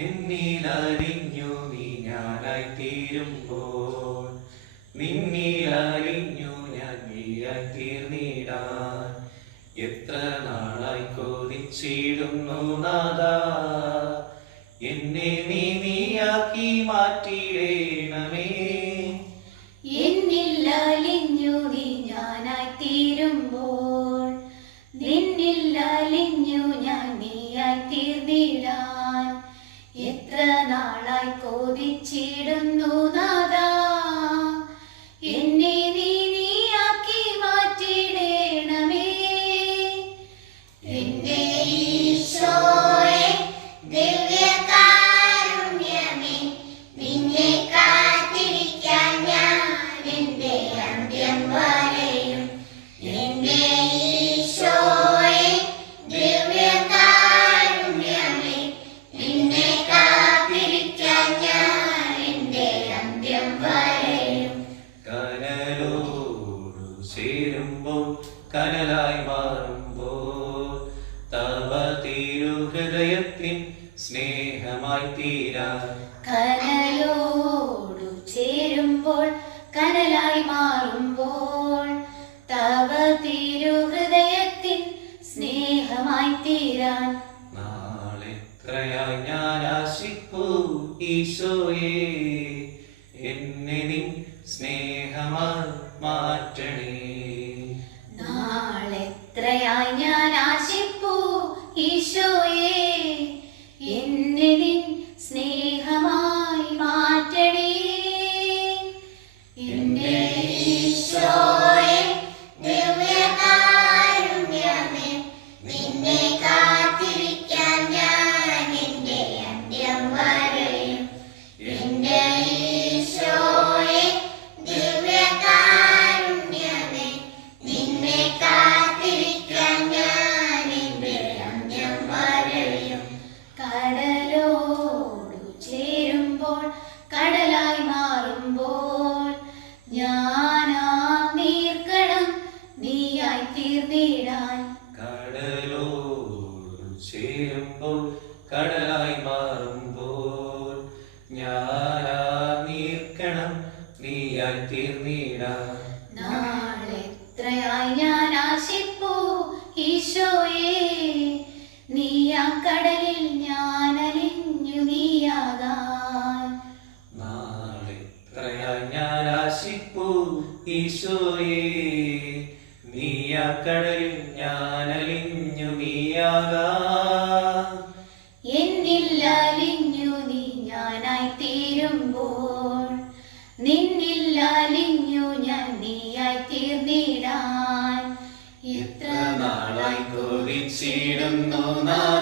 എന്നിലറിഞ്ഞു നീ ഞാനായി തീരുമ്പോൾ, നിന്നിലറിഞ്ഞു ഞാൻ നീയായി തീർന്നിടാൻ. എത്ര നാളായി കൊതിച്ചിടുന്നു നാഥാ, എന്നെ നീയാക്കി മാറ്റിയിടേണമേ. എന്നിലലിഞ്ഞു നീ ഞാനായി തീരുമ്പോൾ, നിന്നിലലിഞ്ഞു ഞാൻ നീയായി തീർന്നിടാൻ. എത്ര നാളായി കൊതിച്ചിടുന്നു നാഥാ, എന്നെ നീയാക്കി മാറ്റിയിടേണമേ. എന്റെ ഈശോയെ ദിവ്യകാരുണ്യമേ, നിന്നെ കാത്തിരിക്കാൻ ഞാൻ എന്റെ അന്ത്യം വരെയും. എന്റെ ഈശോയെ ദിവ്യകാരുണ്യമേ, നിന്നെ കാത്തിരിക്കാൻ ഞാൻ എന്റെ അന്ത്യം വരെയും. കനലോടു ചേരുമ്പോൾ കനലായി മാറുമ്പോൾ, തവ തിരുഹൃദയത്തിൻ സ്നേഹമായി തീരാൻ. കനലോടു ചേരുമ്പോൾ കനലായി മാറുമ്പോൾ, തവ തിരുഹൃദയത്തിൻ സ്നേഹമായി തീരാൻ. നാളെത്രയായി ഞാൻ ആശിപ്പൂ ഈശോയെ, എന്നെ നിൻ സ്നേഹമായി മാറ്റണേ. നാളെത്രയായി ഞാൻ ആശിപ്പൂ ഈശോയെ, എന്നെ നിൻ സ്നേഹമായി മാറ്റണേ. എന്റെ ഈശോയെ ദിവ്യകാരുണ്യമേ, നിന്നെ കാത്തിരിക്കാൻ ഞാൻ എന്റെ അന്ത്യം വരെയും. എന്റെ ഈശോയെ ദിവ്യകാരുണ്യമേ, നിന്നെ കാത്തിരിക്കാൻ ഞാൻ എന്റെ അന്ത്യം വരെയും. കടലോടു ചേരുമ്പോൾ കടലായി മാറുമ്പോൾ, ഞാനാ നീർക്കണം നീയായി തീർന്നിടാൻ. കടലോടു ചേരുമ്പോൾ കടലായി മാറുമ്പോൾ, ഞാനാ നീർക്കണം നീയായി തീർന്നിടാൻ. നാളെത്രയായി ഞാൻ ആശിപ്പൂ ഈശോയെ, നീയാ കടലിൽ ഞാൻ അലിഞ്ഞു നീയാകാൻ. നാളെത്രയായി ഞാൻ ആശിപ്പൂ ഈശോയെ, നീയാ കടലിൽ ഞാൻ അലിഞ്ഞു നീയാകാം. എന്നിലലിഞ്ഞു നീ ഞാനായി തീരുമ്പോൾ, നിന്നിലലിഞ്ഞു ഞാൻ നീയായി തീർന്നിടാൻ. എത്ര നാളായി കൊതിച്ചിടുന്നു നാഥാ,